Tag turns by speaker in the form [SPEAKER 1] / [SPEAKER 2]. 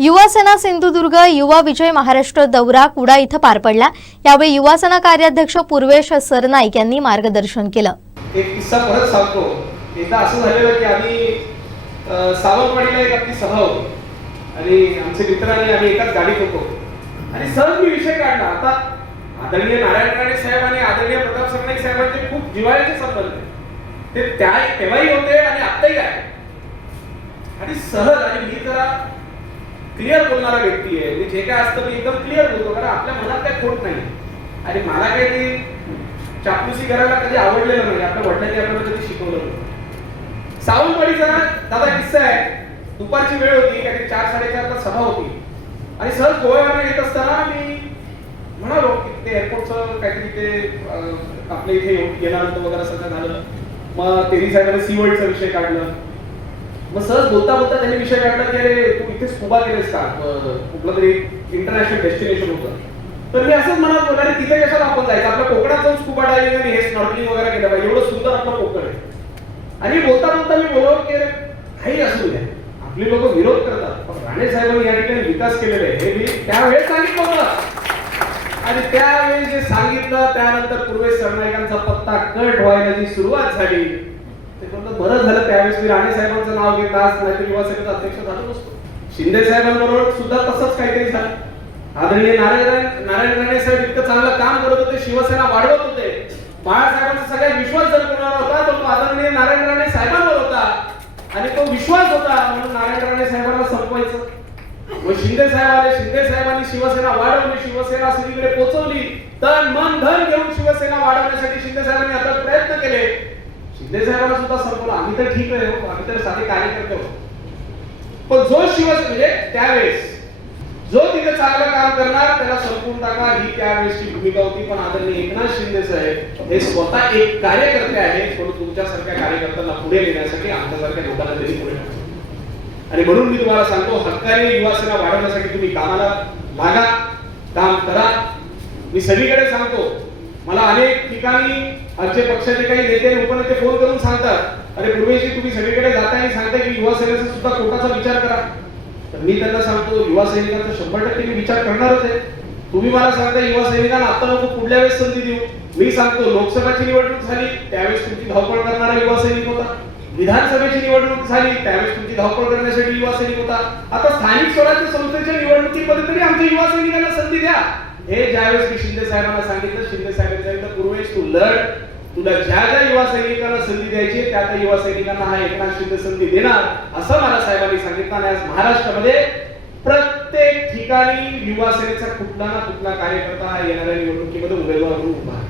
[SPEAKER 1] युवासेना सिंधुदुर्ग युवा विजय महाराष्ट्र दौरा कुडा इथं पार पडला. यावेळी युवासेना कार्याध्यक्ष पूर्वेश सरनाईक यांनी मार्गदर्शन केलं.
[SPEAKER 2] एक किस्सा परत सांगतो. एकदा असं झालेलं की आम्ही सावंतवाडीला एक आपली सभा होती. आणि आमचे मित्र आणि आम्ही एकाच गाडीत होतो. आणि सहज मी विषय काढला. आता आदरणीय नारायण राणे साहेब आणि आदरणीय प्रताप सरनाईक साहेबांचे खूप जिवाळ्याचे संबंध ते त्या तेव्हाही होते आणि आत्ताही आहे आणि सहज आणि मी जरा क्लिअर बोलणारा व्यक्ती आहे. मी जे काय असतं मी एकदम क्लिअर बोलतो कारण आपल्या मनात काय खोट नाही. आणि मला काही ते चापलुसी करायला कधी आवडलेलं नाही. आपल्या वडिलांनी आपल्याला कधी शिकवलं नाही. सावंतवाडीचा दादा किस्सा आहे. दुपारची वेळ होती काहीतरी चार साडेचारला सभा होती. आणि सहज गोव्यावरून येत असताना मी म्हणालो की ते एअरपोर्टचं काहीतरी ते आपल्या इथे येणार होतं वगैरे सगळं झालं. मग तेरी साहेबांनी सीवर्डचा विषय काढलं. मग सहज बोलता बोलता त्यांनी विषय काढला की अरे तू इथे स्कुबा केलेस का? कुठलं तरी इंटरनॅशनल डेस्टिनेशन होतं. तर मी असंच म्हणत होतो अरे तिथे कशाला आपण जायचं? आपल्या कोकणात जाऊन स्कुबा डायव्हिंग आणि हे स्नॉर्कलिंग वगैरे केलं पाहिजे. एवढं सुंदर आपलं कोकण आहे. आणि बोलता बोलता मी बोललो की काही असू द्या. आपली लोक विरोध करतात. पण राणे साहेबांनी या ठिकाणी विकास केलेला आहे. हे मी त्यावेळेस सांगितलं होतं. आणि त्यावेळी जे सांगितलं त्यानंतर पूर्वेश सरनाईकांचा पत्ता कट व्हायला जी सुरुवात झाली ते म्हणलं बरं झालं त्यावेळेस मी राणे साहेबांचं नाव घेत आज नाहीतर युवा सेनेचा अध्यक्ष झालो नसतो. शिंदे साहेबांबरोबर सुद्धा तसंच काहीतरी झालं. आदरणीय नारायण नारायण राणे साहेब इतकं चांगलं काम करत होते शिवसेना वाढवत होते. बाळासाहेबांचा सगळ्या विश्वास जर कोणावर होता तो आदरणीय नारायण राणे साहेबांवर होता. आणि तो विश्वास होता म्हणून नारायण राणे साहेबांना संपवायचं. व शिंदे साहेब आले शिंदे साहेबांनी शिवसेना वाढवली शिवसेना सगळीकडे पोहोचवली तर मन धन घेऊन शिवसेना वाढवण्यासाठी शिंदे साहेबांनी आता प्रयत्न केले. शिंदे साहेबांना सुद्धा संपवलं. आम्ही तर ठीक आहे हो, आम्ही तर साधे कार्यकर्ते होतो पण जो शिवस म्हणजे त्यावेळेस जो तिथे चांगलं काम करणार त्याला संपून टाका. ही त्यावेळेसची भूमिका होती. पण आदरणीय एकनाथ शिंदे साहेब हे स्वतः एक कार्यकर्ते आहेत. पण तुमच्यासारख्या कार्यकर्त्यांना पुढे नेण्यासाठी आमच्यासारख्या लोकांना तरी पुढे आणि म्हणून मी तुम्हाला सांगतो हक्काने युवासेना वाढवण्यासाठी तुम्ही कामाला लागा काम करा. मी सगळीकडे सांगतो मला अनेक ठिकाणी आमचे पक्षाचे काही नेते आणि उपनेते फोन करून सांगतात. अरे पूर्वेशी तुम्ही सगळीकडे जाता आणि सांगता की युवा सेनेचा सुद्धा कोटाचा विचार करा. तर मी त्यांना सांगतो युवा सैनिकांचा शंभर टक्के मी विचार करणारच आहे. तुम्ही मला सांगता युवा सैनिकांना आता नको पुढल्या वेळेस संधी देऊ. मी सांगतो लोकसभेची निवडणूक झाली त्यावेळेस तुमची धावपळ करणारा युवा सैनिक होता. विधानसभेची निवडणूक झाली त्यावेळेस तुमची धावपळ करण्यासाठी युवा सैनिक होता. आता स्थानिक स्वराज्य संस्थेच्या निवडणुकीमध्ये तरी आमच्या युवा सैनिकांना संधी द्या. हे ज्यावेळेस मी शिंदे साहेबांना सांगितलं शिंदे साहेबांनी सांगितलं पूर्वेश तू लढ तुला ज्या ज्या युवा सैनिकांना संधी द्यायची त्या त्या युवा सैनिकांना हा एकनाथ शिंदे संधी देणार असं मला साहेबांनी सांगितलं आणि आज महाराष्ट्रामध्ये प्रत्येक ठिकाणी युवा सेनेचा कुठला ना कुठला कार्यकर्ता हा येणाऱ्या निवडणुकीमध्ये उमेदवार म्हणून उभा आहे.